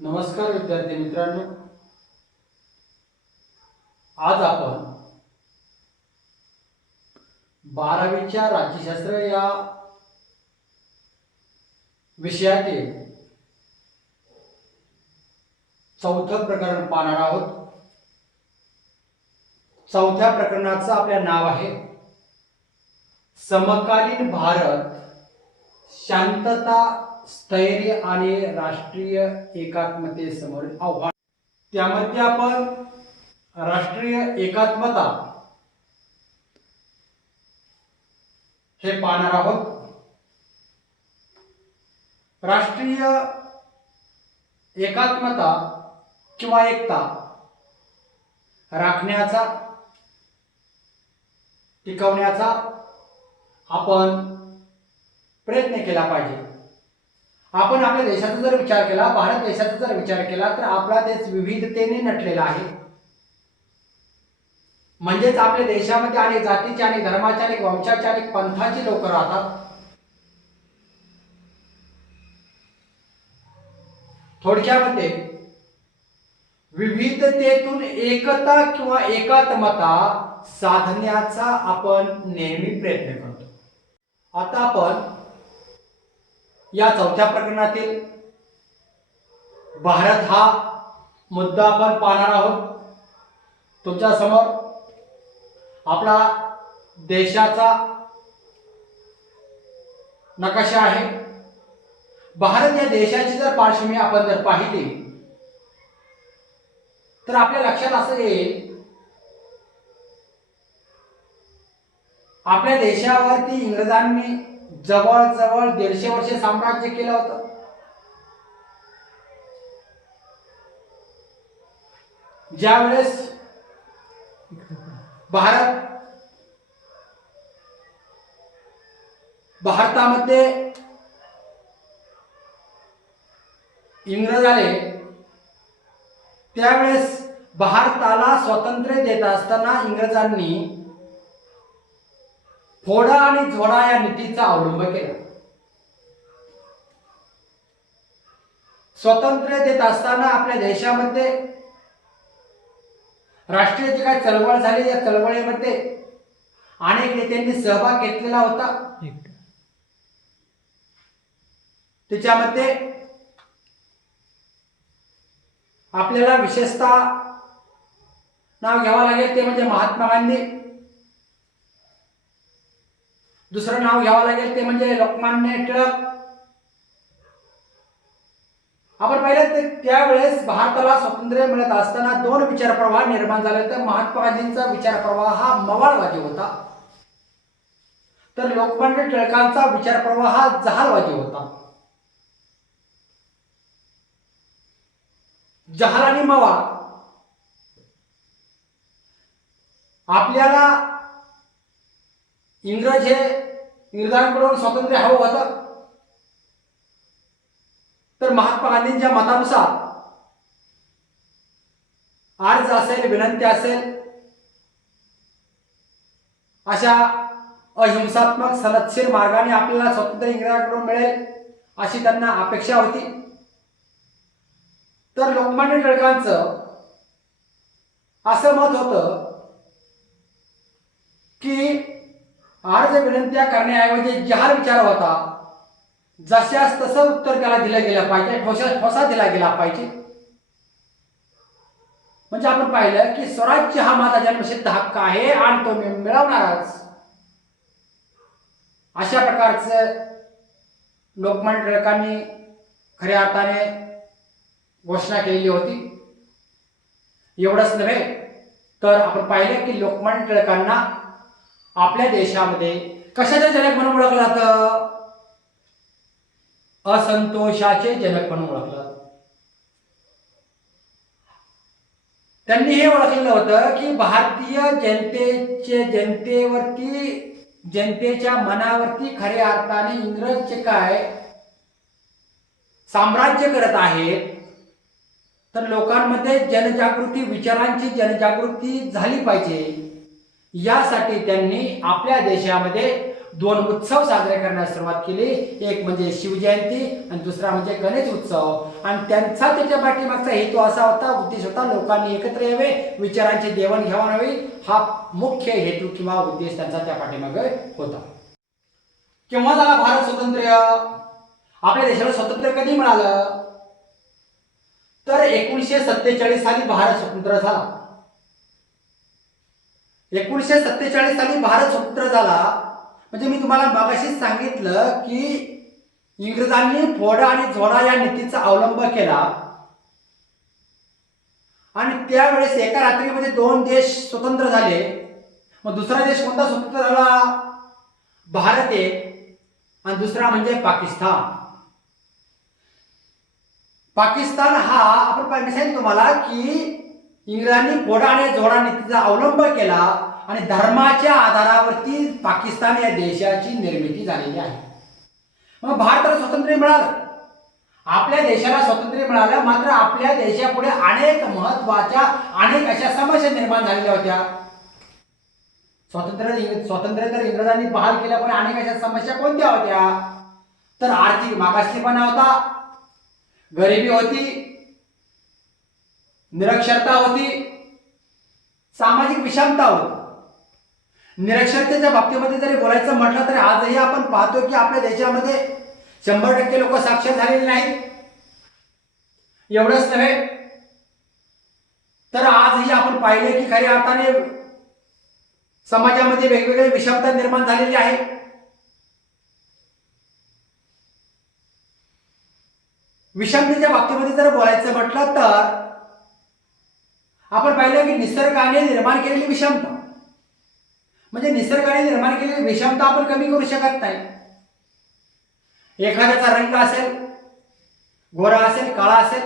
नमस्कार विद्यार्थी मित्रांनो, आज आपण 12वीच्या राज्यशास्त्र या विषयातील चौथं प्रकरण पाहणार आहोत. चौथ्या प्रकरणाचं आपले नाव आहे समकालीन भारत, शांतता, स्थैर्य आणि राष्ट्रीय एकात्मतेसमोर आव्हान. त्यामध्ये आपण राष्ट्रीय एकात्मता हे पाहणार आहोत. राष्ट्रीय एकात्मता किंवा एकता राखण्याचा, टिकवण्याचा आपण प्रयत्न केला पाहिजे. आपण आपल्या देशाचा जर विचार केला, भारत देशाचा जर विचार केला, तर आपला देश विविधतेने नटलेला आहे. म्हणजेच आपल्या देशामध्ये अनेक जातीचे, अनेक धर्माचे, अनेक वंशाचे, अनेक पंथाचे लोक राहतात. थोडक्यामध्ये विविधतेतून एकता किंवा एकात्मता साधण्याचा आपण नेहमी प्रयत्न करतो. आता आपण या चौथ्या प्रकरणातील भारत हा मुद्दा आपण पाहणार आहोत. तुमच्या समोर आपला देशाचा नकाशा आहे. भारत या देशाची जर पार्श्वभूमी आपण जर पाहिली तर आपल्या लक्षात असं येईल, आपल्या देशावरती इंग्रजांनी जवळजवळ 150 वर्षे साम्राज्य केलं होतं. ज्यावेळेस भारतामध्ये इंग्रज आले, त्यावेळेस भारताला स्वातंत्र्य देत असताना इंग्रजांनी फोडा आणि झोडा या नीतीचा अवलंब केला. स्वातंत्र्य देत असताना आपल्या देशामध्ये राष्ट्रीय जी काही चळवळ झाली, या चळवळीमध्ये अनेक नेत्यांनी सहभाग घेतलेला होता. त्याच्यामध्ये आपल्याला विशेषतः नाव घ्यावं लागेल ते म्हणजे महात्मा गांधी. दुसरं नाव घ्यावं लागेल ते म्हणजे लोकमान्य टिळक. आपण पाहिलं त्यावेळेस भारताला स्वातंत्र्य मिळत असताना दोन विचारप्रवाह निर्माण झाले. तर महात्मा गांधींचा विचारप्रवाह हा मवाळवादी होता, तर लोकमान्य टिळकांचा विचारप्रवाह हा जहालवादी होता. जहाल आणि मवाळ आपल्याला इंग्रजांकडून स्वातंत्र्य हवं होतं, तर महात्मा गांधींच्या मतानुसार अर्ज असेल, विनंती असेल, अशा अहिंसात्मक सनदशीर मार्गाने आपल्याला स्वातंत्र्य इंग्रजांकडून मिळेल अशी त्यांना अपेक्षा होती. तर लोकमान्य टिळकांचं असं मत होतं की अर्ज विनंत्या करण्याऐवजी जहाल विचार होता, जशास तसं उत्तर त्याला दिलं गेलं पाहिजे, ठोसा दिला गेला पाहिजे. म्हणजे आपण पाहिलं की स्वराज्य हा माझा जन्मसिद्ध हक्क आहे आणि तो मी मिळवणारच, अशा प्रकारचं लोकमान्य टिळकांनी खऱ्या अर्थाने घोषणा केलेली होती. एवढंच नव्हे तर आपण पाहिलं की लोकमान्य टिळकांना आपल्या देशामध्ये कशाचे जनक म्हणून ओळखलं जातं? असंतोषाचे जनक म्हणून ओळखलं. त्यांनी हे ओळखलेलं होतं की भारतीय जनतेच्या मनावरती खऱ्या अर्थाने इंग्रज जे काय साम्राज्य करत आहेत, तर लोकांमध्ये जनजागृती, विचारांची जनजागृती झाली पाहिजे. यासाठी त्यांनी आपल्या देशामध्ये दोन उत्सव साजरे करण्यास सुरुवात केली. एक म्हणजे शिवजयंती आणि दुसरा म्हणजे गणेश उत्सव. आणि त्यांचा त्याच्या पाठीमागचा हेतू असा होता, उद्देश होता, लोकांनी एकत्र यावे, विचारांची देवाणघेवाण व्हावी. हा मुख्य हेतू किंवा उद्देश त्यांचा त्या पाठीमागे होता. केव्हा झाला भारत स्वतंत्र? आपल्या देशाला स्वातंत्र्य कधी मिळालं? तर 1947 साली भारत स्वतंत्र झाला. 1947 साली भारत स्वतंत्र झाला. म्हणजे मी तुम्हाला मगाशीच सांगितलं की इंग्रजांनी फोडा आणि झोडा या नीतीचा अवलंब केला आणि त्यावेळेस एका रात्रीमध्ये दोन देश स्वतंत्र झाले. मग दुसरा देश कोणता स्वतंत्र झाला? भारत एक आणि दुसरा म्हणजे पाकिस्तान. पाकिस्तान हा आपण सांगितलं तुम्हाला की इंग्रजांनी फोडा आणि झोडा नीतीचा अवलंब केला आणि धर्माच्या आधारावरती पाकिस्तान या देशाची निर्मिती झालेली आहे. मग भारताला स्वातंत्र्य मिळालं, आपल्या देशाला स्वातंत्र्य मिळालं. मात्र आपल्या देशापुढे अनेक महत्वाच्या अनेक अशा समस्या निर्माण झालेल्या होत्या. स्वातंत्र्य तर इंग्रजांनी बहाल केलं, पण अनेक अशा समस्या कोणत्या होत्या? तर आर्थिक मागासलेपणा होता, गरिबी होती, निरक्षरता होती, सामाजिक विषमता होती. निरक्षरतेच्या बाबतीमध्ये जरी बोलायचं म्हटलं तरी आजही आपण पाहतो की आपल्या देशामध्ये 100% लोक साक्षर झालेले नाहीत. एवढंच नव्हे तर आजही आपण पाहिले की खऱ्या अर्थाने समाजामध्ये वेगवेगळे विषमता निर्माण झालेली आहे. विषमतेच्या बाबतीमध्ये जर बोलायचं म्हटलं तर आपण पाहिलं की निसर्गाने निर्माण केलेली विषमता, म्हणजे निसर्गाने निर्माण केलेली विषमता आपण कमी करू शकत नाही. एखाद्याचा रंग असेल, गोरा असेल, काळा असेल,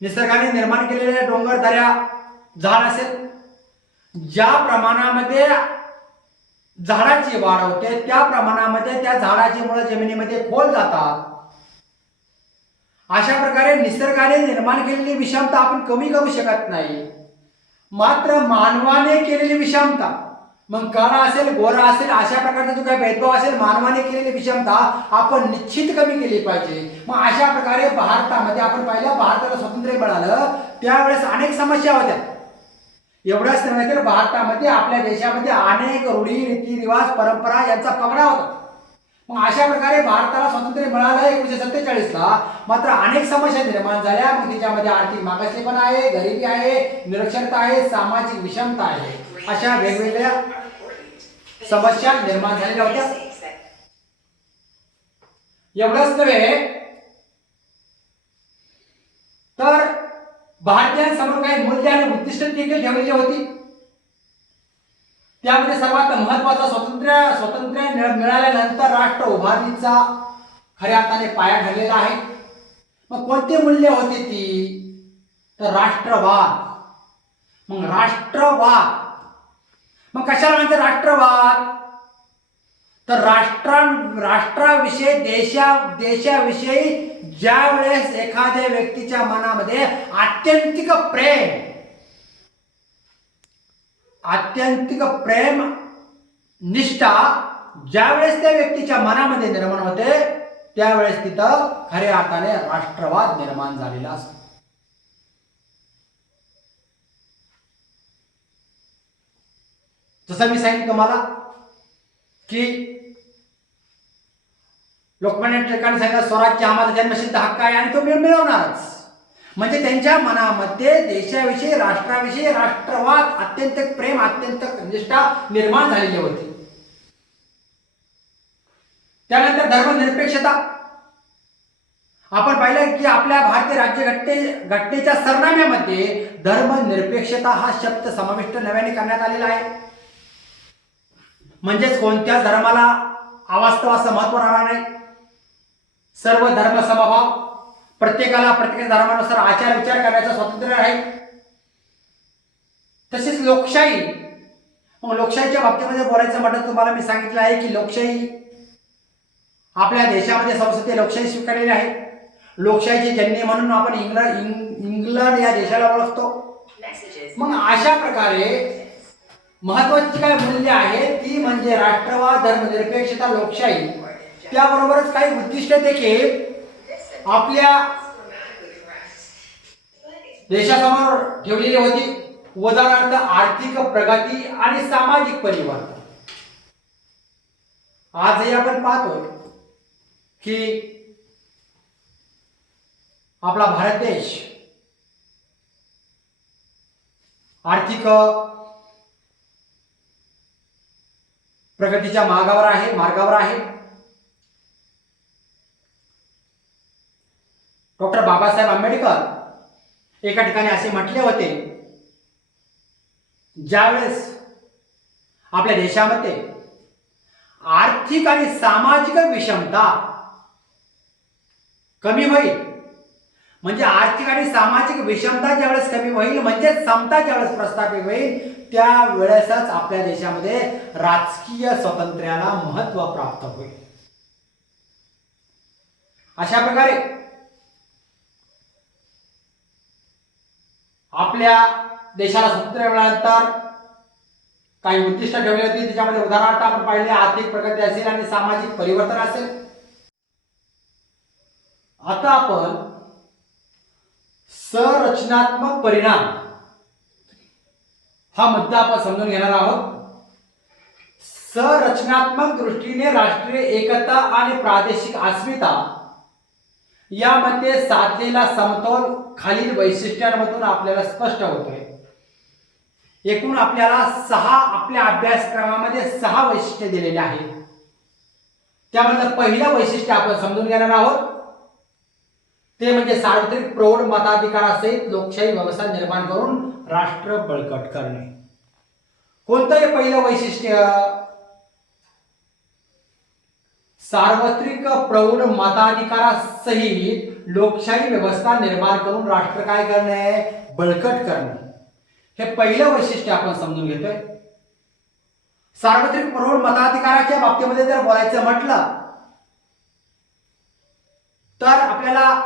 निसर्गाने निर्माण केलेल्या डोंगर, दऱ्या, झाड असेल, ज्या प्रमाणामध्ये झाडाची वाढ होते त्या प्रमाणामध्ये त्या झाडाची मुळे जमिनीमध्ये खोल जातात. अशा प्रकारे निसर्गाने निर्माण केलेली विषमता आपण कमी करू शकत नाही. मात्र मानवाने केलेली विषमता, मग काळा असेल, गोरा असेल, अशा प्रकारचा जो काही भेदभाव असेल, मानवाने केलेली विषमता आपण निश्चित कमी केली पाहिजे. मग अशा प्रकारे भारतामध्ये आपण पाहिलं, भारताला स्वातंत्र्य मिळालं त्यावेळेस अनेक समस्या होत्या. एवढंच नव्हे तर भारतामध्ये आपल्या देशामध्ये अनेक रूढी, रीतिरिवाज, परंपरा यांचा पगडा होता. मग अशा प्रकारे भारताला स्वातंत्र्य मिळालं 1947 ला. मात्र अनेक समस्या निर्माण झाल्या. मग त्याच्यामध्ये आर्थिक मागासलेपणा आहे, गरिबी आहे, निरक्षरता आहे, सामाजिक विषमता आहे, अशा वेगवेगळ्या समस्या निर्माण झालेल्या होत्या. एवढंच नव्हे तर भारतीयांसमोर काही मूल्य आणि उद्दिष्ट देखील ठेवलेली होती. त्यामध्ये सर्वात महत्वाचा स्वातंत्र्य मिळाल्यानंतर राष्ट्र उभारणीचा खऱ्या अर्थाने पाया ठरलेला आहे. मग कोणते मूल्य होते ती? तर राष्ट्रवाद. मग राष्ट्रवाद, मग कशाला म्हणते राष्ट्रवाद? तर राष्ट्राविषयी, देशाविषयी ज्या वेळेस एखाद्या व्यक्तीच्या मनामध्ये आत्यंतिक प्रेम निष्ठा ज्यावेळेस त्या व्यक्तीच्या मनामध्ये निर्माण होते त्यावेळेस तिथं खऱ्या अर्थाने राष्ट्रवाद निर्माण झालेला असतो. जसं मी सांगितलं तुम्हाला की लोकमान्य टिळकांनी सांगितलं स्वराज्य हा माझा जन्मसिद्ध हक्क आहे आणि तो मिळवणारच. म्हणजे त्यांच्या मनामध्ये देशाविषयी, राष्ट्राविषयी राष्ट्रवाद, अत्यंत प्रेम, अत्यंत निष्ठा निर्माण झालेली होती. त्यानंतर धर्मनिरपेक्षता. आपण पाहिलं की आपल्या भारतीय राज्यघटनेच्या सरनाम्यामध्ये धर्मनिरपेक्षता हा शब्द समाविष्ट नव्याने करण्यात आलेला आहे. म्हणजेच कोणत्याच धर्माला अवास्तव असं महत्व राहणार नाही. सर्व धर्म समभाव, प्रत्येकाला प्रत्येक धर्मानुसार आचार विचार करण्याचं स्वातंत्र्य आहे. तसेच लोकशाही. मग लोकशाहीच्या बाबतीमध्ये बोलायचं म्हटलं तुम्हाला मी सांगितलं आहे की लोकशाही आपल्या देशामध्ये संसदीय लोकशाही स्वीकारलेली आहे. लोकशाहीचे जननी म्हणून आपण इंग्लंड या देशाला ओळखतो. मग अशा प्रकारे महत्वाची काय मूल्य आहे ती म्हणजे राष्ट्रवाद, धर्मनिरपेक्षता, लोकशाही, त्याबरोबरच काही उद्दिष्ट देखील आपल्या देशासमोर ठेवलेली होती. उदाहरणार्थ आर्थिक प्रगती आणि सामाजिक परिवर्तन. आजही आपण पाहतो की आपला भारत देश आर्थिक प्रगतीच्या मार्गावर आहे. डॉक्टर बाबासाहेब आंबेडकर एका ठिकाणी असे म्हटले होते, ज्यावेळेस आपल्या देशामध्ये आर्थिक आणि सामाजिक विषमता कमी होईल, म्हणजे आर्थिक आणि सामाजिक विषमता ज्यावेळेस कमी होईल, म्हणजे समता ज्यावेळेस प्रस्थापित होईल, त्यावेळेसच आपल्या देशामध्ये राजकीय स्वातंत्र्याला महत्त्व प्राप्त होईल. अशा प्रकारे आपल्या देशाला स्वातंत्र्य मिळाल्यानंतर काही उद्दिष्ट ठेवली होती. त्याच्यामध्ये उदाहरणार्थ आपण पाहिले आर्थिक प्रगती असेल आणि सामाजिक परिवर्तन असेल. आता आपण संरचनात्मक परिणाम हा मुद्दा आपण समजून घेणार आहोत. संरचनात्मक दृष्टीने राष्ट्रीय एकता आणि प्रादेशिक अस्मिता यामध्ये साधलेला समतोल खालील वैशिष्ट्यांमधून आपल्याला स्पष्ट होतोय. एकूण आपल्याला आपल्या अभ्यासक्रमामध्ये 6 वैशिष्ट्ये दिलेली आहेत. त्यामधलं पहिलं वैशिष्ट्य आपण समजून घेणार आहोत, ते म्हणजे सार्वत्रिक प्रौढ मताधिकारासहित लोकशाही व्यवस्था निर्माण करून राष्ट्र बळकट करणे. कोणतं हे पहिलं वैशिष्ट्य? सार्वत्रिक प्रौढ मताधिकारासहित लोकशाही व्यवस्था निर्माण करून राष्ट्र काय करणे? बळकट करणे. हे पहिलं वैशिष्ट्य आपण समजून घेतोय. सार्वत्रिक प्रौढ मताधिकाराच्या बाबतीमध्ये जर बोलायचं म्हटलं तर आपल्याला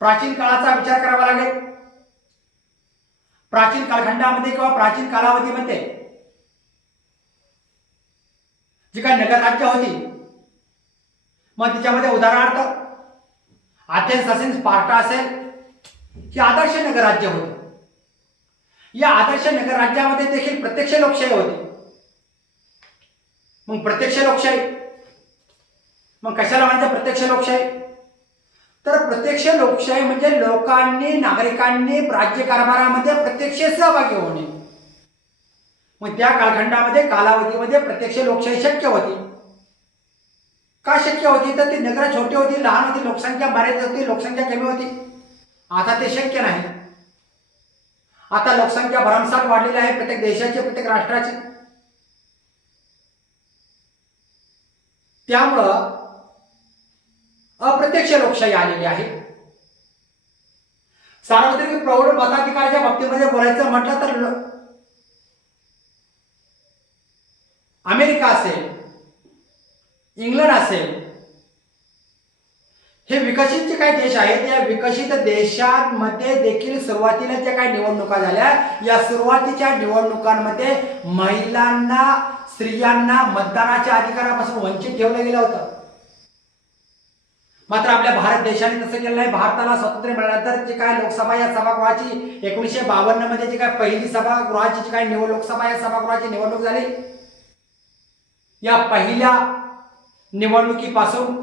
प्राचीन काळाचा विचार करावा लागेल. प्राचीन कालखंडामध्ये किंवा प्राचीन कालावधीमध्ये जी काही नगरराज्य होती, मग त्याच्यामध्ये उदाहरणार्थ अथेन्स असेल, स्पार्टा असेल, ही आदर्श नगरराज्य होती. या आदर्श नगरराज्यामध्ये देखील प्रत्यक्ष लोकशाही होती. मग प्रत्यक्ष लोकशाही, मग कशाला म्हणजे प्रत्यक्ष लोकशाही? तर प्रत्यक्ष लोकशाही म्हणजे लोकांनी, नागरिकांनी राज्यकारभारामध्ये प्रत्यक्ष सहभागी होणे. मग त्या कालखंडामध्ये, कालावधीमध्ये प्रत्यक्ष लोकशाही शक्य होती. का शक्य होती? तर ती नगरं छोटी होती, लहान होती, लोकसंख्या बरेच होती, लोकसंख्या कमी होती. आता ते शक्य नाही. आता लोकसंख्या भरमसाठ वाढलेली आहे प्रत्येक देशाची, प्रत्येक राष्ट्राची. त्यामुळं अप्रत्यक्ष लोकशाही आलेली आहे. सार्वत्रिक प्रौढ मताधिकाराच्या बाबतीमध्ये बोलायचं म्हटलं तर अमेरिका असेल, इंग्लंड असेल, हे विकसित जे काही देश आहेत, या विकसित देशांमध्ये देखील सुरुवातीला ज्या काही निवडणुका झाल्या, या सुरुवातीच्या निवडणुकांमध्ये महिलांना, स्त्रियांना मतदानाच्या अधिकारापासून वंचित ठेवलं गेलं होतं. मात्र आपल्या भारत देशाने तसं केलं नाही. भारताला स्वातंत्र्य मिळाल्यानंतर जे काय लोकसभा या सभागृहाची 1952 मध्ये जी काय पहिली सभागृहाची जी काय लोकसभा या सभागृहाची निवडणूक झाली, या पहिल्या निवडणुकीपासून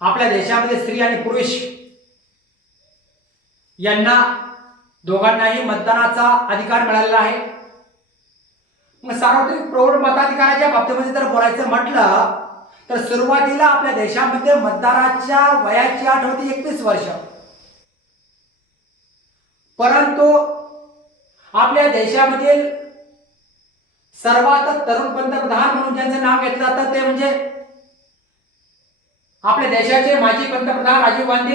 आपल्या देशामध्ये स्त्री आणि पुरुष यांना दोघांनाही मतदानाचा अधिकार मिळालेला आहे. मग सार्वत्रिक प्रौढ मताधिकाराच्या बाबतीमध्ये जर बोलायचं म्हटलं तर सुरुवातीला आपल्या देशामध्ये मतदानाच्या वयाची अट होती 21 वर्ष. परंतु आपल्या देशामधील सर्वात तरुण पंतप्रधान म्हणून ज्यांचं नाव घेतलं जातं ते म्हणजे आपल्या देशाचे माजी पंतप्रधान राजीव गांधी.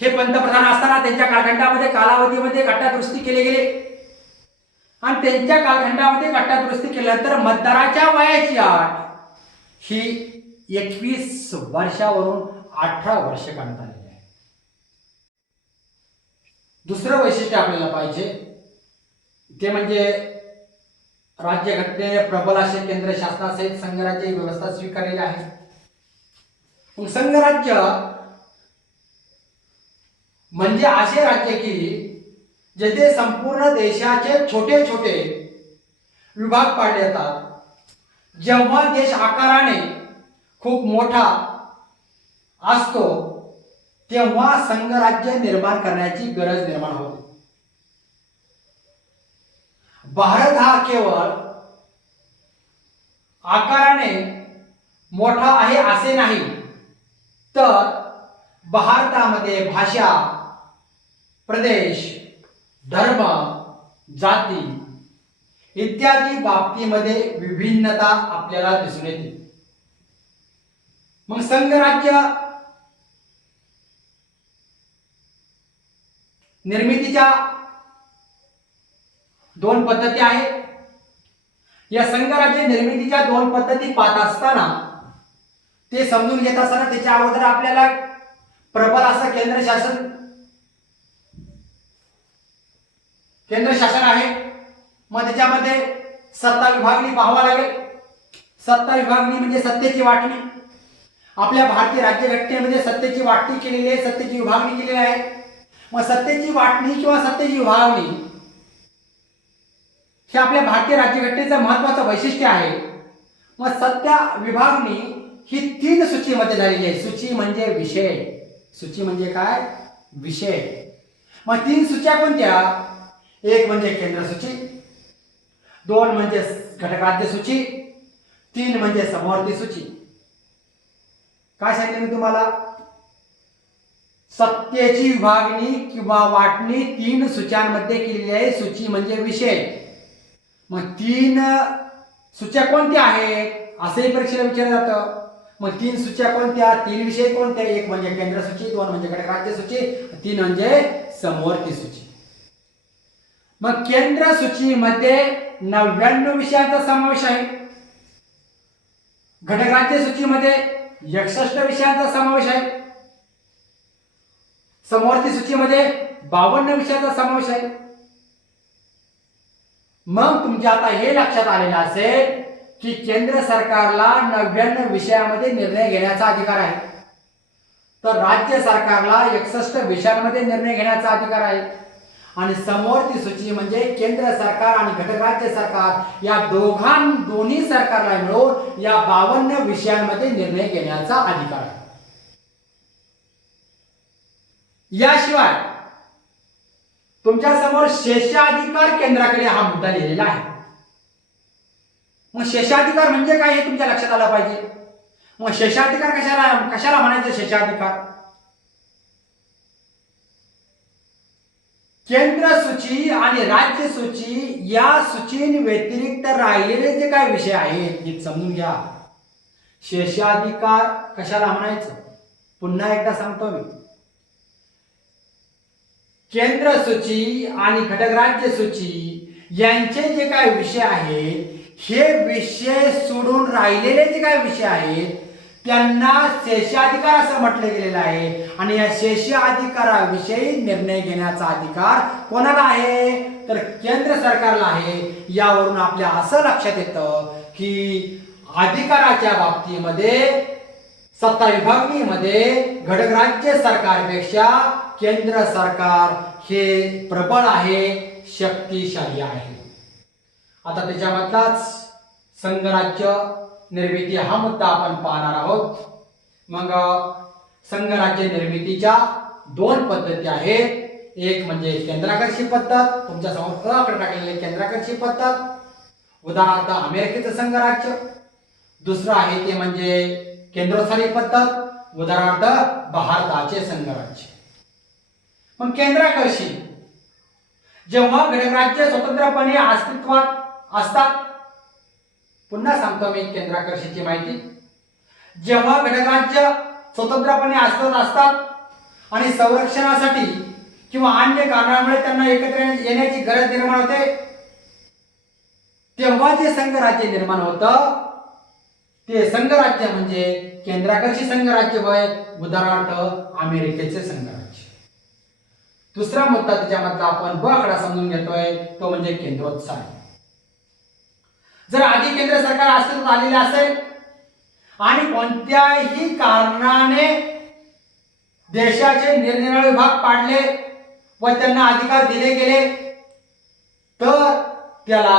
हे पंतप्रधान असताना त्यांच्या कालखंडामध्ये, कालावधीमध्ये घटनादुरुस्ती केली गेली आणि त्यांच्या कालखंडामध्ये घटनादुरुस्ती केल्यानंतर मतदानाच्या वयाची अट ही 21 वर्षावरून 18 वर्ष करण्यात आलेली आहे. दुसरं वैशिष्ट्य आपल्याला पाहिजे ते म्हणजे राज्यघटनेने प्रबल असे केंद्र शासनासहित संघराज्य ही व्यवस्था स्वीकारलेली आहे. मग संघराज्य म्हणजे असे राज्य की जेथे संपूर्ण देशाचे छोटे छोटे विभाग पाडले जातात. जेव्हा देश आकाराने खूप मोठा असतो तेव्हा संघराज्य निर्माण करण्याची गरज निर्माण होते. भारत हा केवळ आकाराने मोठा आहे असे नाही, तर भारतामध्ये भाषा, प्रदेश, धर्म, जाती इत्यादी बाबतीमध्ये विभिन्नता आपल्याला दिसून येते. मग संघराज्य निर्मितीच्या दोन पद्धती आहेत. या संघराज्य निर्मितीच्या दोन पद्धती पाहत असताना ते समजून घेत असताना त्याच्या अगोदर आपल्याला प्रबल असं केंद्र शासन आहे. मग त्याच्यामध्ये सत्ता विभागणी पाहावा लागेल. सत्ता विभागणी म्हणजे सत्तेची वाटणी. आपल्या भारतीय राज्यघटनेमध्ये सत्तेची वाटणी केलेली आहे, सत्तेची विभागणी केलेली आहे. मग सत्तेची वाटणी किंवा सत्तेची विभागणी हे आपल्या भारतीय राज्यघटनेचं महत्त्वाचं वैशिष्ट्य आहे. मग सत्ता विभागणी ही 3 सूचीमध्ये झालेली आहे. सूची म्हणजे विषय. सूची म्हणजे काय? विषय. मग 3 सूच्या कोणत्या? एक म्हणजे केंद्र सूची, 2 म्हणजे घटक राज्य सूची, 3 म्हणजे समवर्ती सूची. काय सांगितलं मी तुम्हाला? सत्तेची विभागणी किंवा वाटणी 3 सूच्यांमध्ये केलेली आहे. सूची म्हणजे विषय. मग 3 सूच्या कोणत्या आहेत असेही परीक्षेला विचारलं जातं. मग 3 सूच्या कोणत्या? 3 विषय कोणते? एक म्हणजे केंद्र सूची, 2 म्हणजे घटक राज्य सूची, 3 म्हणजे समवर्ती सूची. मग केंद्र सूचीमध्ये 99 विषयांचा समावेश आहे. घटक राज्य सूचीमध्ये 61 विषयांचा समावेश आहे. समवर्ती सूचीमध्ये 52 विषयांचा समावेश आहे. मग तुमच्या आता हे लक्षात आलेलं असेल की केंद्र सरकारला 99 विषयामध्ये निर्णय घेण्याचा अधिकार आहे, तर राज्य सरकारला 61 विषयांमध्ये निर्णय घेण्याचा अधिकार आहे. आणि समवर्ती सूची म्हणजे केंद्र सरकार आणि घटक राज्य सरकार या दोन्ही सरकारला मिळून या 52 विषयांमध्ये निर्णय घेण्याचा अधिकार आहे. याशिवाय तुमच्या समोर शेषाधिकार केंद्राकडे हा मुद्दा लिहिलेला आहे. मग शेषाधिकार म्हणजे काय हे तुमच्या लक्षात आलं पाहिजे. मग शेषाधिकार कशाला म्हणायचं? शेषाधिकार केंद्र सूची आणि राज्य सूची या सूचीं व्यतिरिक्त राहिलेले जे काय विषय आहेत हे समजून घ्या. शेषाधिकार कशाला म्हणायचं? पुन्हा एकदा सांगतो मी. केंद्र सूची आणि घटक राज्य सूची यांचे जे काय विषय आहेत हे विषय सोडून राहिलेले जे काय विषय आहेत त्यांना शेषाधिकार असं म्हटलं गेलेलं आहे. आणि या शेषाधिकाराविषयी निर्णय घेण्याचा अधिकार कोणाला आहे? तर केंद्र सरकारला आहे. यावरून आपल्या असं लक्षात येतं की अधिकाराच्या बाबतीमध्ये सत्ता विभागणीमध्ये घटक राज्य सरकारपेक्षा केंद्र सरकार हे प्रबळ आहे, शक्तिशाली आहे. आता त्याच्यामधलाच संघराज्य निर्मिती हा मुद्दा आपण पाहणार आहोत. मग संघराज्य निर्मितीच्या 2 पद्धती आहेत. एक म्हणजे केंद्राकर्षी पद्धत, तुमच्या समोर अकडे टाकलेली केंद्राकर्षी पद्धत, उदाहरणार्थ अमेरिकेचं संघराज्य. दुसरं आहे ते म्हणजे केंद्रोत्सारी पद्धत, उदाहरणार्थ भारताचे संघराज्य. मग केंद्राकर्षी जेव्हा घटकराज्य स्वतंत्रपणे अस्तित्वात असतात, पुन्हा सांगतो मी केंद्राकर्षीची माहिती. जेव्हा घटकराज्य स्वतंत्रपणे अस्तित्वात असतात आणि संरक्षणासाठी किंवा अन्य कारणामुळे त्यांना एकत्र येण्याची गरज निर्माण होते, तेव्हा जे संघराज्य निर्माण होतं ते संघराज्य म्हणजे केंद्राकर्षी संघराज्य होय. उदाहरणार्थ अमेरिकेचे संघराज्य. दुसरा मुद्दा त्याच्यामधला आपण ब आकडा समजून घेतोय तो म्हणजे केंद्रोत्साही. जर आधी केंद्र सरकार अस्तित्वात आलेले असेल आणि कोणत्याही कारणाने देशाचे निरनिराळे विभाग पाडले व त्यांना अधिकार दिले गेले तर त्याला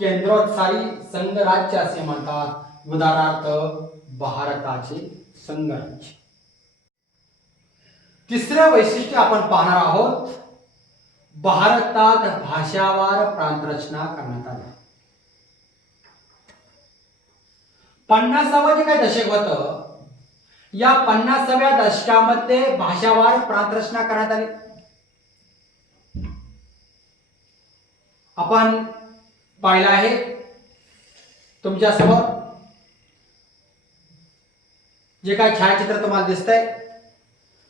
केंद्रोत्साही संघराज्य असे म्हणतात. उदाहरणार्थ भारताचे संघराज्य. तिसरं वैशिष्ट्य आपण पाहणार आहोत. भारतात भाषावार प्रांतरचना करण्यात आली. 50वे जे काही दशक होतं या 50व्या दशकामध्ये भाषावार प्रांतरचना करण्यात आली. आपण पाहिलं आहे तुमच्या समोर जे काही छायाचित्र तुम्हाला दिसतंय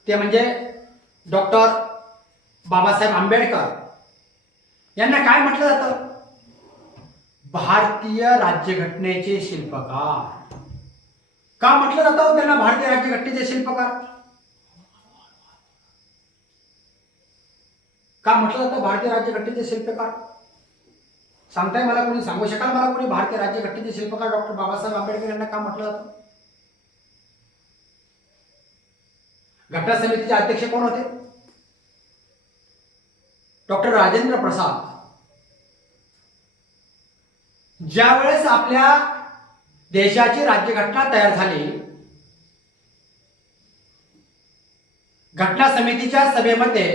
ते म्हणजे डॉक्टर बाबासाहेब आंबेडकर यांना काय म्हटलं जातं? भारतीय राज्यघटनेचे शिल्पकार. का म्हटलं जातं त्यांना भारतीय राज्यघटनेचे शिल्पकार? का म्हटलं जातं भारतीय राज्यघटनेचे शिल्पकार? सांगताय मला कोणी? सांगू शकाल मला कोणी भारतीय राज्यघटनेचे शिल्पकार डॉक्टर बाबासाहेब आंबेडकर यांना का म्हटलं जातं? घटना समितीचे अध्यक्ष कोण होते? डॉक्टर राजेंद्र प्रसाद. ज्यावेळेस आपल्या देशाची राज्यघटना तयार झाली, घटना समितीच्या सभेमध्ये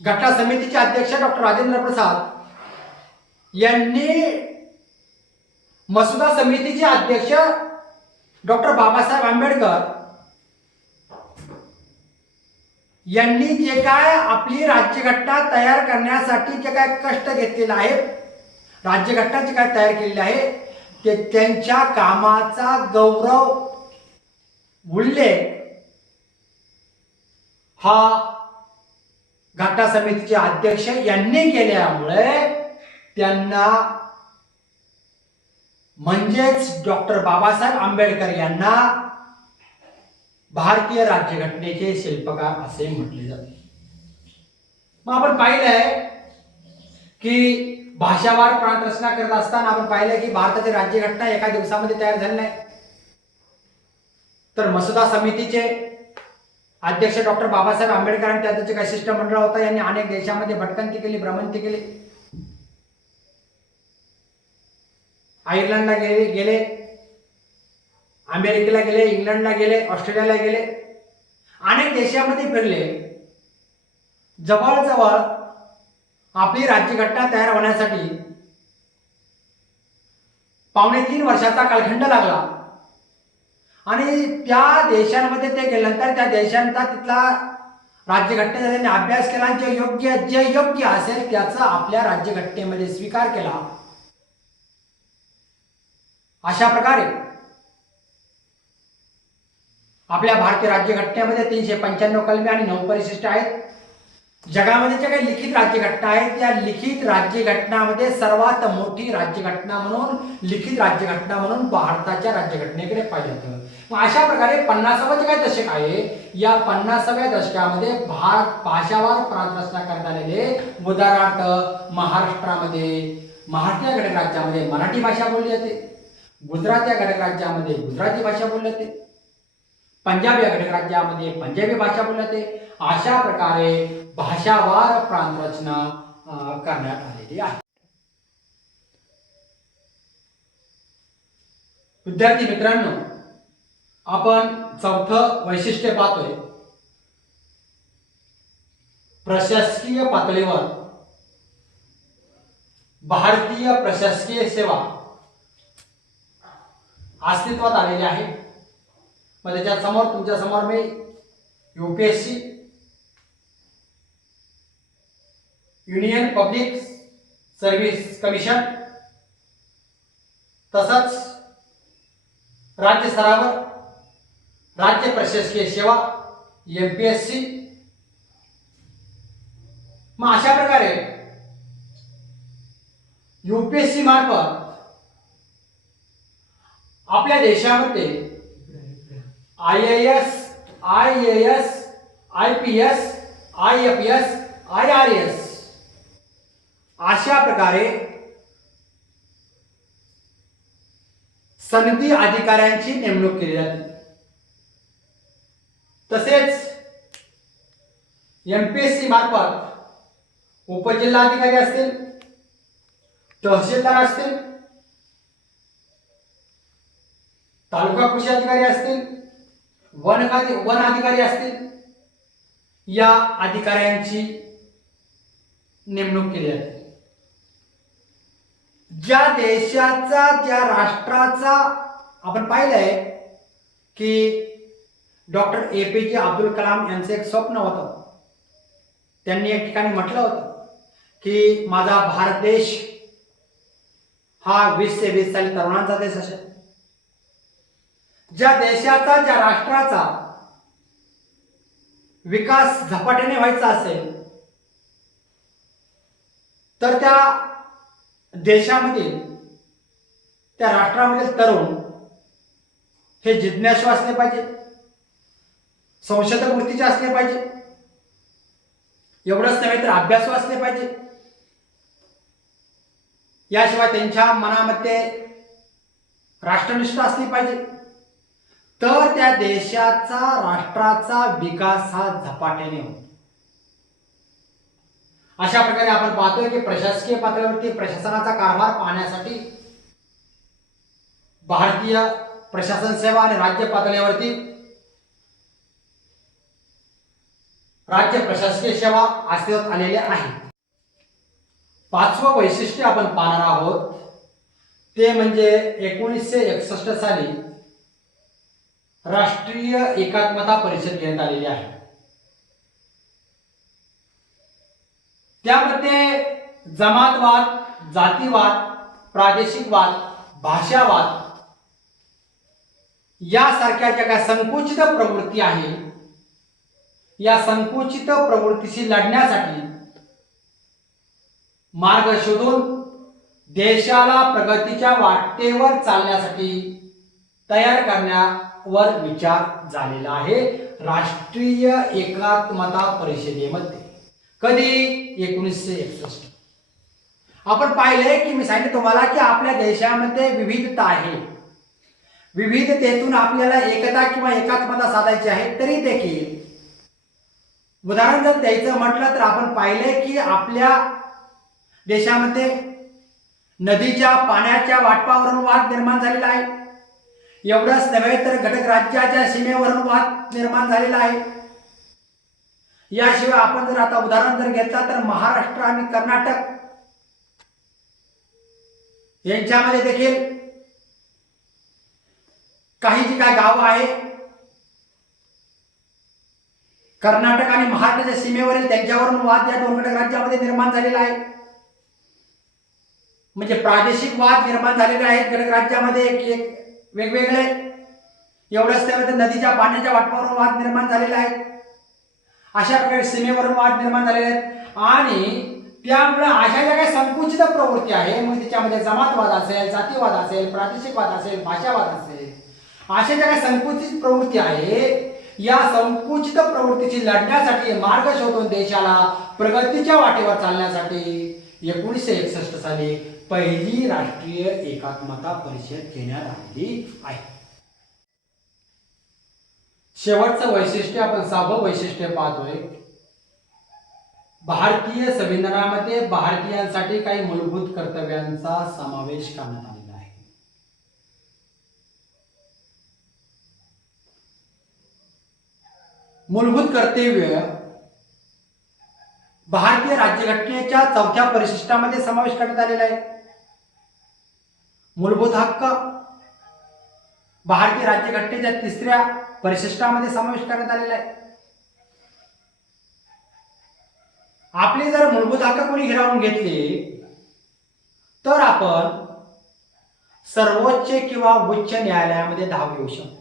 घटना समितीचे अध्यक्ष डॉक्टर राजेंद्र प्रसाद यांनी मसुदा समितीचे अध्यक्ष डॉक्टर बाबासाहेब आंबेडकर यांनी जे काय आपली राज्यघटना तयार करण्यासाठी जे काय कष्ट घेतलेले आहेत, राज्यघटना जे काय तयार केलेली आहे ते त्यांच्या कामाचा गौरव उल्लेख हा घटना समितीचे अध्यक्ष यांनी केल्यामुळे त्यांना म्हणजेच डॉक्टर बाबासाहेब आंबेडकर यांना भारतीय राज्यघटनेचे शिल्पकार असे म्हटले जाते. मग आपण पाहिलंय की भाषावार प्रांतरचना करत असताना आपण पाहिलंय की भारताची राज्यघटना एका दिवसामध्ये तयार झाली नाही. तर मसुदा समितीचे अध्यक्ष डॉक्टर बाबासाहेब आंबेडकर आणि त्याचे काही शिष्टमंडळ होतं यांनी अनेक देशामध्ये भटकंती केली, भ्रमंती केली. आयर्लंडला गेले, अमेरिकेला गेले, इंग्लंडला गेले, ऑस्ट्रेलियाला गेले, अनेक देशामध्ये फिरले. जवळजवळ आपली राज्यघटना तयार होण्यासाठी 2.5 वर्षाचा कालखंड लागला. आणि त्या देशांमध्ये ते गेल्यानंतर त्या देशांचा तिथला राज्यघटनेचा त्यांनी अभ्यास केला. जे योग्य असेल त्याचा आपल्या राज्यघटनेमध्ये स्वीकार केला. अशा प्रकारे आपल्या भारतीय राज्यघटनेमध्ये 395 कलमे आणि 9 परिशिष्ट आहेत. जगामध्ये ज्या काही लिखित राज्यघटना आहेत त्या लिखित राज्यघटनामध्ये सर्वात मोठी राज्यघटना म्हणून लिखित राज्यघटना म्हणून भारताच्या राज्यघटनेकडे पाहिलं जातं. मग अशा प्रकारे 50वे जे काही दशक आहे या 50व्या दशकामध्ये भाषावार प्रांतरचना करण्यात आलेले. उदाहरणार्थ महाराष्ट्रामध्ये महाराष्ट्र घटक राज्यामध्ये मराठी भाषा बोलली जाते, गुजरात या घटक राज्यामध्ये गुजराती भाषा बोलली जाते, पंजाब या घटक राज्यामध्ये पंजाबी भाषा बोलली जाते. अशा प्रकारे भाषावार प्रांतरचना करण्यात आलेली आहे. विद्यार्थी मित्रांनो, आपण चौथं वैशिष्ट्य पाहतोय. प्रशासकीय पातळीवर भारतीय प्रशासकीय सेवा अस्तित्वात आलेली आहे. मग त्याच्या समोर तुमच्या समोर मी UPSC, union public service commission, तसंच राज्य स्तरावर राज्य प्रशासकीय सेवा एमपीएससी. मग अशा प्रकारे यूपीएससी मार्फत आपल्या देशामध्ये आयएएस IPS, IFS, IRS अशा प्रकारे सनदी अधिकाऱ्यांची नेमणूक केली जाते. तसेच MPSC मार्फत उपजिल्हाधिकारी असतील, तहसीलदार असतील, तालुका कृषी अधिकारी असतील, वन अधिकारी असतील, या अधिकाऱ्यांची नेमणूक केली जाते. ज्या देशाचा, ज्या राष्ट्राचा आपण पाहिलंय की डॉक्टर APJ अब्दुल कलाम यांचं एक स्वप्न होतं. त्यांनी एक ठिकाणी म्हटलं होतं की माझा भारत देश हा 20 ते 20 साली तरुणांचा देश असेल. ज्या देशाचा, ज्या राष्ट्राचा विकास झपाट्याने व्हायचा असेल तर त्या देशामधील, त्या राष्ट्रामधील तरुण हे जिज्ञासू असले पाहिजे, संशोधक वृत्तीचे असले पाहिजे. एवढंच नव्हे तर अभ्यासू असले पाहिजे. याशिवाय त्यांच्या मनामध्ये राष्ट्रनिष्ठा असली पाहिजे. तर त्या देशाचा, राष्ट्राचा विकास हा झपाट्याने होतो. अशा प्रकारे आपण पाहतोय की प्रशासकीय पातळीवरती प्रशासनाचा कारभार पाहण्यासाठी भारतीय प्रशासन सेवा आणि राज्य पातळीवरती राज्य प्रशासकीय सेवा अस्तित्वात आलेल्या आहेत. पाचवं वैशिष्ट्य आपण पाहणार आहोत ते म्हणजे 1961 साली राष्ट्रीय एकात्मता परिषद घेण्यात आलेली आहे. त्यामध्ये जमातवाद, जातीवाद, प्रादेशिकवाद, भाषावाद यासारख्या ज्या काही संकुचित प्रवृत्ती आहे, या संकुचित प्रवृत्तीशी लढण्यासाठी मार्ग शोधून देशाला प्रगतीच्या वाटेवर चालण्यासाठी तयार करण्यावर विचार झालेला आहे राष्ट्रीय एकात्मता परिषदेमध्ये. कधी? 1961. आपण पाहिले की मी सांगितले तुम्हाला की आपल्या देशामध्ये विविधता आहे. विविधतेतून आपल्याला एकता किंवा एकात्मता साधायची आहे. तरी देखील उदाहरण जर द्यायचं म्हटलं तर आपण पाहिले की आपल्या देशामध्ये नदीच्या पाण्याच्या वाटपावरून वाद निर्माण झालेला आहे. एवढंच नव्हे तर घटक राज्याच्या सीमेवरून वाद निर्माण झालेला आहे. याशिवाय आपण जर आता उदाहरण जर घेतला तर महाराष्ट्र आणि कर्नाटक यांच्यामध्ये देखील काही जी काय गावं आहे, कर्नाटक आणि महाराष्ट्राच्या सीमेवरील त्यांच्यावरून वाद या दोन घटक राज्यामध्ये निर्माण झालेला आहे. म्हणजे प्रादेशिक वाद निर्माण झालेले आहेत घटक राज्यामध्ये एक वेगवेगळे. एवढंच नव्हे तर नदीच्या पाण्याच्या वाटपावरून वाद निर्माण झालेले आहेत. अशा प्रकारे सीमेवरून वाद निर्माण झालेले आहेत. आणि त्यामुळे अशा ज्या काही संकुचित प्रवृत्ती आहे, मग त्याच्यामध्ये जमातवाद असेल, जातीवाद असेल, प्रादेशिकवाद असेल, भाषावाद असेल, अशा ज्या काही संकुचित प्रवृत्ती आहे, या संकुचित प्रवृत्तीची लढण्यासाठी मार्ग शोधून देशाला प्रगतीच्या वाटेवर चालण्यासाठी 1961 साली पहिली राष्ट्रीय एकात्मता परिषद घेण्यात आलेली आहे. शेवटचं वैशिष्ट्य आपण 6वं वैशिष्ट्य पाहतोय. भारतीय संविधानामध्ये भारतीयांसाठी काही मूलभूत कर्तव्यांचा समावेश करण्यात आलेला आहे. मूलभूत कर्तव्य भारतीय राज्यघटनेच्या 4थ्या परिशिष्टामध्ये समावेश करण्यात आलेला आहे. मूलभूत हक्क भारतीय राज्यघटनेच्या 3ऱ्या परिशिष्टामध्ये समावेश करण्यात आलेला आहे. आपले जर मूलभूत हक्क कोणी हिरावून घेतले तर आपण सर्वोच्च किंवा उच्च न्यायालयामध्ये धाव घेऊ शकतो.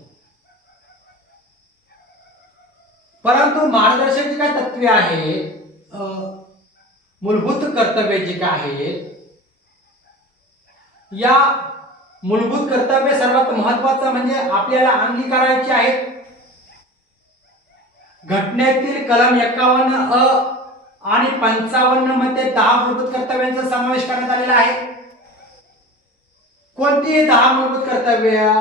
परंतु मार्गदर्शक जी काही तत्त्वे आहेत, मूलभूत कर्तव्य जी काय आहेत, या मूलभूत कर्तव्य सर्वात महत्वाचं म्हणजे आपल्याला अंगीकारायचे आहेत. घटनेतील कलम 51 आणि 55 मध्ये 10 मूलभूत कर्तव्यांचा समावेश करण्यात आलेला आहे. कोणती 10 मूलभूत कर्तव्य?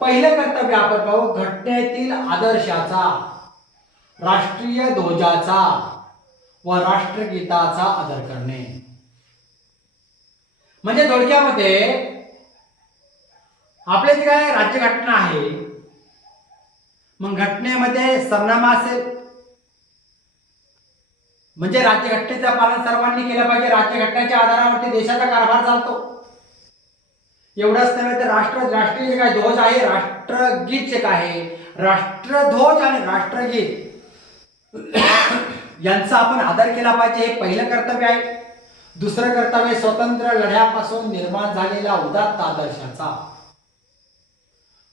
पहिलं कर्तव्य आपण पाहू, घटनेतील आदर्शाचा, राष्ट्रीय ध्वजाचा व राष्ट्रगीताचा आदर करणे. म्हणजे थोडक्यामध्ये आपले जे काय राज्यघटना आहे, मग घटनेमध्ये सरनामा असेल म्हणजे राज्यघटनेचं पालन सर्वांनी केलं पाहिजे. राज्यघटनेच्या आधारावरती देशाचा कारभार चालतो. एवढंच नव्हे तर राष्ट्रीय जे काय ध्वज आहे, राष्ट्रगीत जे काय आहे, राष्ट्रध्वज आणि राष्ट्रगीत यांचा आपण आदर केला पाहिजे, हे पहिलं कर्तव्य आहे. दुसरं कर्तव्य, स्वतंत्र लढ्यापासून निर्माण झालेला उदात्त आदर्शाचा,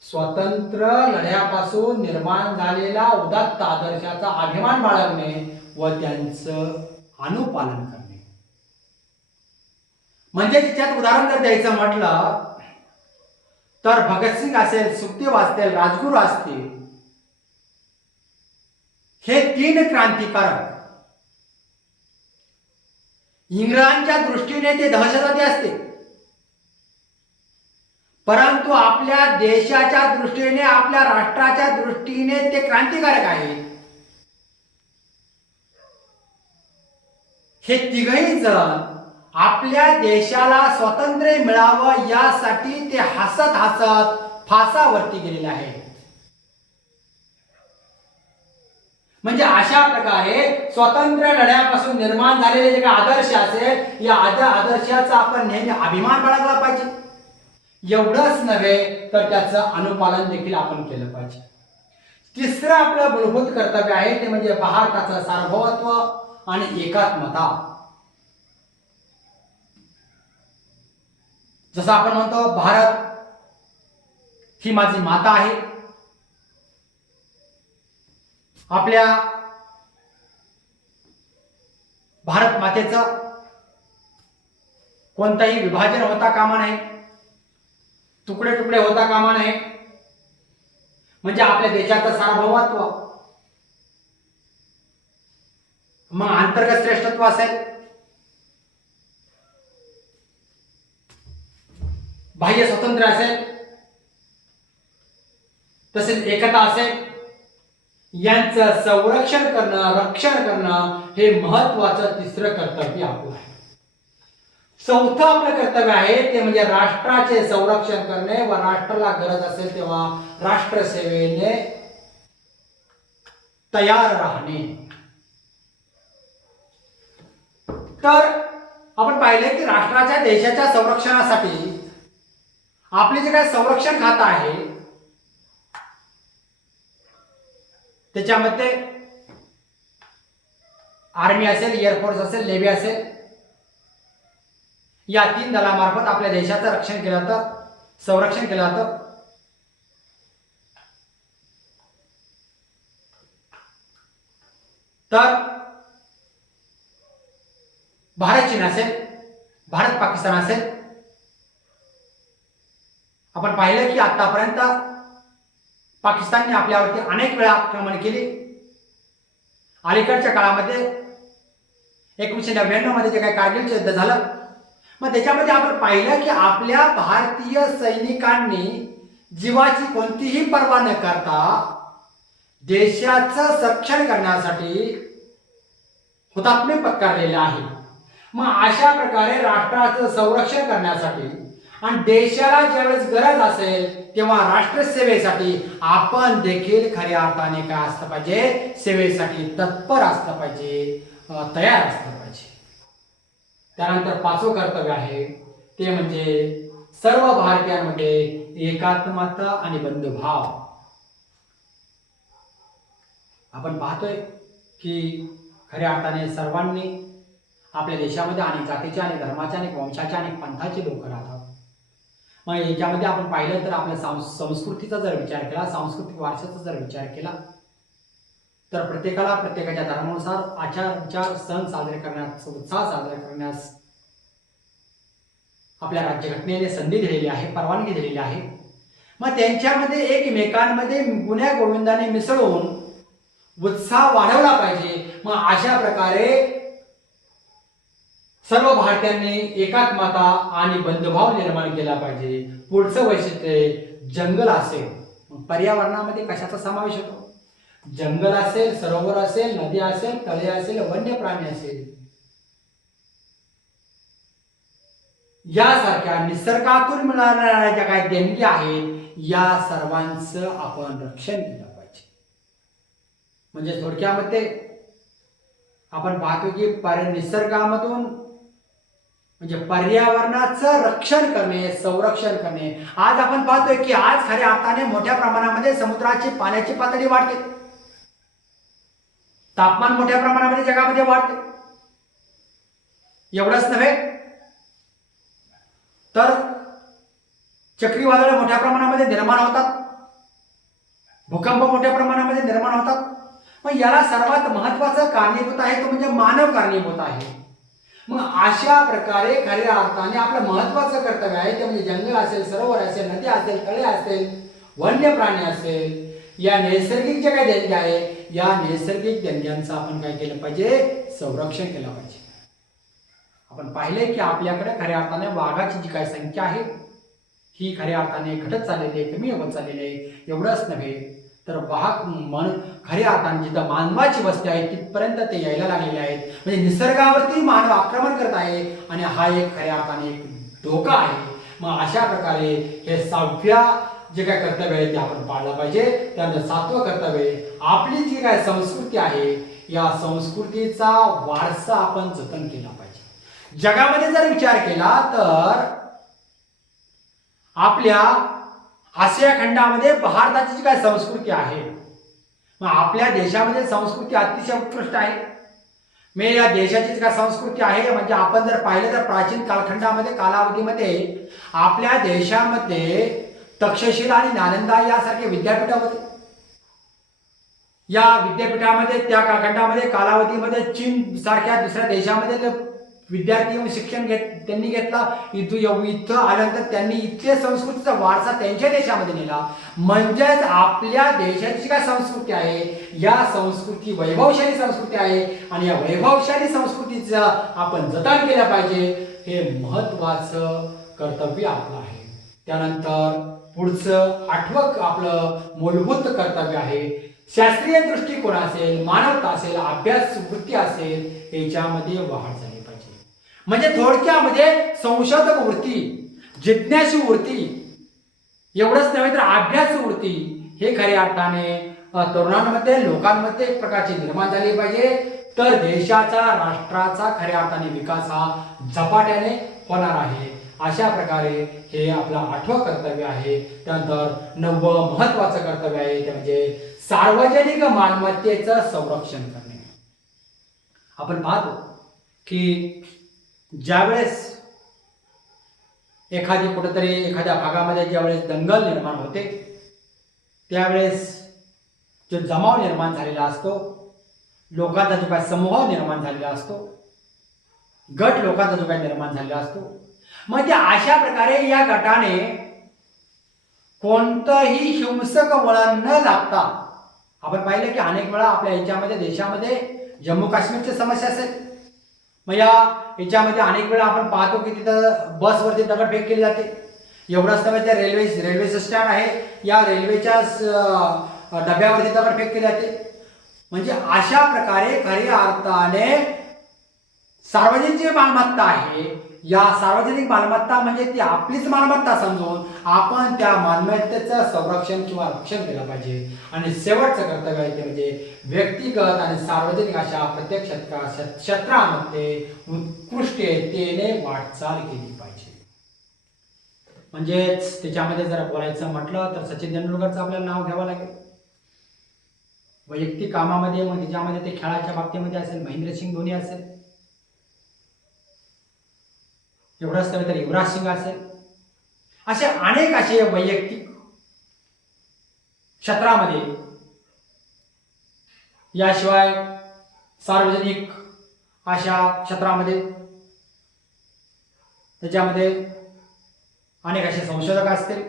स्वतंत्र लढ्यापासून निर्माण झालेला उदात्त आदर्शाचा अभिमान बाळगणे व त्यांचं अनुपालन करणे. म्हणजे त्याच्यात उदाहरण जर द्यायचं म्हटलं तर भगतसिंग असेल, सुखदेव असतील, राजगुरू असतील, हे 3 क्रांतिकारक इंग्रजांच्या दृष्टीने ते दहशतवादी असते, परंतु आपल्या देशाच्या दृष्टीने, आपल्या राष्ट्राच्या दृष्टीने ते क्रांतिकारक आहेत. हे तिघही जण आपल्या देशाला स्वातंत्र्य मिळावं यासाठी ते हसत हसत फासावरती गेलेले आहेत. म्हणजे अशा प्रकारे स्वातंत्र्य लढ्यापासून निर्माण झालेले जे काही आदर्श असेल, या आदर्शाचा आपण नेहमी अभिमान बाळगला पाहिजे. एवढंच नव्हे तर त्याचं अनुपालन देखील आपण केलं पाहिजे. तिसरं आपलं मूलभूत कर्तव्य आहे ते म्हणजे भारताचं सार्वभौमत्व आणि एकात्मता. जसं आपण म्हणतो, भारत ही माझी माता आहे. आपल्या भारत मातेचं कोणताही विभाजन होता कामा नये, तुकडे तुकडे होता कामा नये. म्हणजे आपल्या देशाचं सार्वभौमत्व, मग अंतर्गत श्रेष्ठत्व असेल, बाह्य स्वातंत्र्य असेल, तसेच एकता असेल, यांचं संरक्षण करणं, रक्षण करणं हे महत्वाचं तिसरं कर्तव्य आपलं आहे. चौथं आपलं कर्तव्य आहे ते म्हणजे राष्ट्राचे संरक्षण करणे व राष्ट्राला गरज असेल तेव्हा राष्ट्रसेवेने तयार राहणे. तर आपण पाहिले की राष्ट्राच्या, देशाच्या संरक्षणासाठी आपले जे काही संरक्षण खातं आहे त्याच्यामध्ये आर्मी असेल, एअरफोर्स असेल, नेव्ही असेल, या 3 दलामार्फत आपल्या देशाचं रक्षण केलं जातं, संरक्षण केलं जातं. तर भारत चीन असेल, भारत पाकिस्तान असेल, आपण पाहिलं की आतापर्यंत पाकिस्तानने आपल्यावरती अनेक वेळा आक्रमण केले. अलीकडच्या काळामध्ये 1999 मध्ये जे काही कारगिलचं युद्ध झालं, मग त्याच्यामध्ये आपण पाहिलं की आपल्या भारतीय सैनिकांनी जीवाची कोणतीही पर्वा न करता देशाचं संरक्षण करण्यासाठी हुतात्मे पत्करलेले आहे. मग अशा प्रकारे राष्ट्राचं संरक्षण करण्यासाठी आणि देशाला ज्यावेळेस गरज असेल तेव्हा राष्ट्रसेवेसाठी आपण देखील खऱ्या अर्थाने काय असलं पाहिजे, सेवेसाठी तत्पर असलं पाहिजे, तयार असलं पाहिजे. त्यानंतर 5वं कर्तव्य आहे ते म्हणजे सर्व भारतीयांमध्ये एकात्मता आणि बंधुभाव. आपण पाहतोय की खऱ्या अर्थाने सर्वांनी आपल्या देशामध्ये अनेक जातीचे, अनेक धर्माचे, अनेक वंशाचे, अनेक पंथाचे लोक राहतात. मग याच्यामध्ये आपण पाहिलं तर आपल्या संस्कृतीचा जर विचार केला, सांस्कृतिक वारशाचा जर विचार केला तर प्रत्येकाला प्रत्येकाच्या धर्मानुसार आचार विचार सण साजरे करण्यास, उत्साह साजरा करण्यास आपल्या राज्यघटनेने संधी दिलेली आहे, परवानगी दिलेली आहे. मग त्यांच्यामध्ये एकमेकांमध्ये गुण्या गोविंदाने मिसळून उत्साह वाढवला पाहिजे। मग अशा प्रकारे सर्व भारतीयांनी एकात्मता आणि बंधुभाव निर्माण केला पाहिजे। पुढचं वैशिष्ट्य जंगल असेल, पर्यावरणामध्ये कशाचा समावेश होतो? जंगल असेल, सरोवर असेल, नदी असेल, तळे असेल, वन्य प्राणी असेल, यासारख्या निसर्गातून मिळणाऱ्या ज्या काही देणगी आहेत या सर्वांचं आपण रक्षण केलं पाहिजे। म्हणजे थोडक्यामध्ये आपण पाहतो की निसर्गामधून म्हणजे पर्यावरणाचं रक्षण करणे, संरक्षण करणे। आज आपण पाहतोय की आज खऱ्या अर्थाने मोठ्या प्रमाणामध्ये समुद्राची पाण्याची पातळी वाढते, तापमान मोठ्या प्रमाणामध्ये जगामध्ये वाढते। एवढंच नव्हे तर चक्रीवादळ मोठ्या प्रमाणामध्ये निर्माण होतात, भूकंप मोठ्या प्रमाणामध्ये निर्माण होतात। मग याला सर्वात महत्वाचं कारणीभूत आहे तो म्हणजे मानव कारणीभूत आहे। मग अशा प्रकारे खऱ्या अर्थाने आपलं महत्वाचं कर्तव्य आहे ते म्हणजे जंगल असेल, सरोवर असेल, नदी असेल, तळे असेल, वन्य प्राणी असेल, या नैसर्गिक जे काही देणगी आहे या नैसर्गिक देणग्यांचं आपण काय केलं पाहिजे? संरक्षण केलं पाहिजे। आपण पाहिले की आपल्याकडे खऱ्या अर्थाने वाघाची जी काही संख्या आहे ही खऱ्या अर्थाने घटत चाललेली आहे, कमी होत चाललेली आहे। एवढंच नव्हे तर वाघ खऱ्या अर्थाने जिथं मानवाची वस्ती आहे तिथपर्यंत ते यायला लागलेले आहेत। म्हणजे निसर्गावरती मानव आक्रमण करत आहे आणि हा एक खऱ्या अर्थाने एक धोका आहे। मग अशा प्रकारे हे 6व्या जे काय कर्तव्य आहे ते आपण पाळलं पाहिजे। त्यानंतर 7वं कर्तव्य आपली जी काय संस्कृती आहे या संस्कृतीचा वारसा आपण जतन केला पाहिजे। जगामध्ये जर विचार केला तर आपल्या आशिया खंडामध्ये भारताची जी काय संस्कृती आहे, मग आपल्या देशामध्ये संस्कृती अतिशय उत्कृष्ट आहे। मग या देशाची जी काय संस्कृती आहे म्हणजे आपण जर पाहिलं तर प्राचीन कालखंडामध्ये कालावधीमध्ये आपल्या देशामध्ये तक्षशिला आणि नालंदा यासारखे विद्यापीठ होते। या विद्यापीठामध्ये त्या कालखंडामध्ये कालावधीमध्ये चीन सारख्या दुसऱ्या देशामध्ये विद्यार्थी येऊन शिक्षण त्यांनी घेतलं। इथं आल्यानंतर त्यांनी इथल्या संस्कृतीचा वारसा त्यांच्या देशामध्ये नेला। म्हणजेच आपल्या देशाची काय संस्कृती आहे या संस्कृती वैभवशाली संस्कृती आहे आणि या वैभवशाली संस्कृतीचं आपण जतन केलं पाहिजे, हे महत्वाचं कर्तव्य आपलं आहे। त्यानंतर पुढचं 8वं आपलं मूलभूत कर्तव्य आहे शास्त्रीय दृष्टिकोन असेल, मानवता असेल, अभ्यास वृत्ती असेल, याच्यामध्ये वाढ झाली पाहिजे। म्हणजे थोडक्यामध्ये संशोधक वृत्ती, जिज्ञासू वृत्ती, एवढंच नव्हे तर अभ्यास वृत्ती हे खऱ्या अर्थाने तरुणांमध्ये, लोकांमध्ये एक प्रकारची निर्माण झाली पाहिजे। तर देशाचा, राष्ट्राचा खऱ्या अर्थाने विकास हा झपाट्याने होणार आहे। अशा प्रकारे हे आपलं 8वं कर्तव्य आहे। त्यानंतर 9वं महत्वाचं कर्तव्य आहे ते म्हणजे सार्वजनिक मालमत्तेचं संरक्षण करणे। आपण पाहतो की ज्यावेळेस एखादी कुठेतरी एखाद्या भागामध्ये ज्यावेळेस दंगल निर्माण होते त्यावेळेस जो जमाव निर्माण झालेला असतो, लोकांचा जो काय समूह निर्माण झालेला असतो, गट लोकांचा जो काय निर्माण झालेला असतो, मग त्या अशा प्रकारे या गटाने कोणतंही हिंसक वळण न लागता आपण पाहिलं की अनेक वेळा आपल्या याच्यामध्ये देशामध्ये जम्मू काश्मीरची समस्या असेल, मग याच्यामध्ये अनेक वेळा आपण पाहतो की तिथं बसवरती दगडफेक केली जाते। एवढंच नव्हे तर रेल्वे स्टँड आहे या रेल्वेच्या डब्यावरती दगडफेक केली जाते। म्हणजे अशा प्रकारे खऱ्या अर्थाने सार्वजनिक जी मालमत्ता आहे या सार्वजनिक मालमत्ता म्हणजे ती आपलीच मालमत्ता समजून आपण त्या मालमत्तेचं संरक्षण किंवा रक्षण केलं पाहिजे। आणि शेवटचं कर्तव्य आहे ते म्हणजे व्यक्तिगत आणि सार्वजनिक अशा प्रत्येक क्षेत्रामध्ये उत्कृष्टतेने वाटचाल केली पाहिजे। म्हणजेच त्याच्यामध्ये जर बोलायचं म्हटलं तर सचिन तेंडुलकरचं आपल्याला नाव घ्यावं लागेल वैयक्तिक कामामध्ये, मग त्याच्यामध्ये ते खेळाच्या बाबतीमध्ये असेल महेंद्रसिंग धोनी असेल, एवढंच नव्हे तर युवराज सिंग असेल, असे अनेक असे वैयक्तिक क्षेत्रामध्ये, याशिवाय सार्वजनिक अशा क्षेत्रामध्ये त्याच्यामध्ये अनेक असे संशोधक असतील,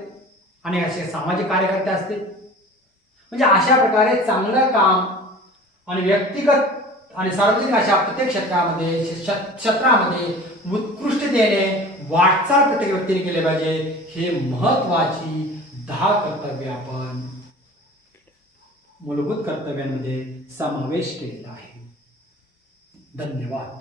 अनेक असे सामाजिक कार्यकर्ते असतील। म्हणजे अशा प्रकारे चांगलं काम आणि व्यक्तिगत आणि सार्वजनिक अशा प्रत्येक क्षेत्रामध्ये उत्कृष्टतेने वाटचाल प्रत्येक व्यक्तीने केली पाहिजे. हे महत्वाची 10 कर्तव्य आपण मूलभूत कर्तव्यांमध्ये समावेश केलेला आहे. धन्यवाद.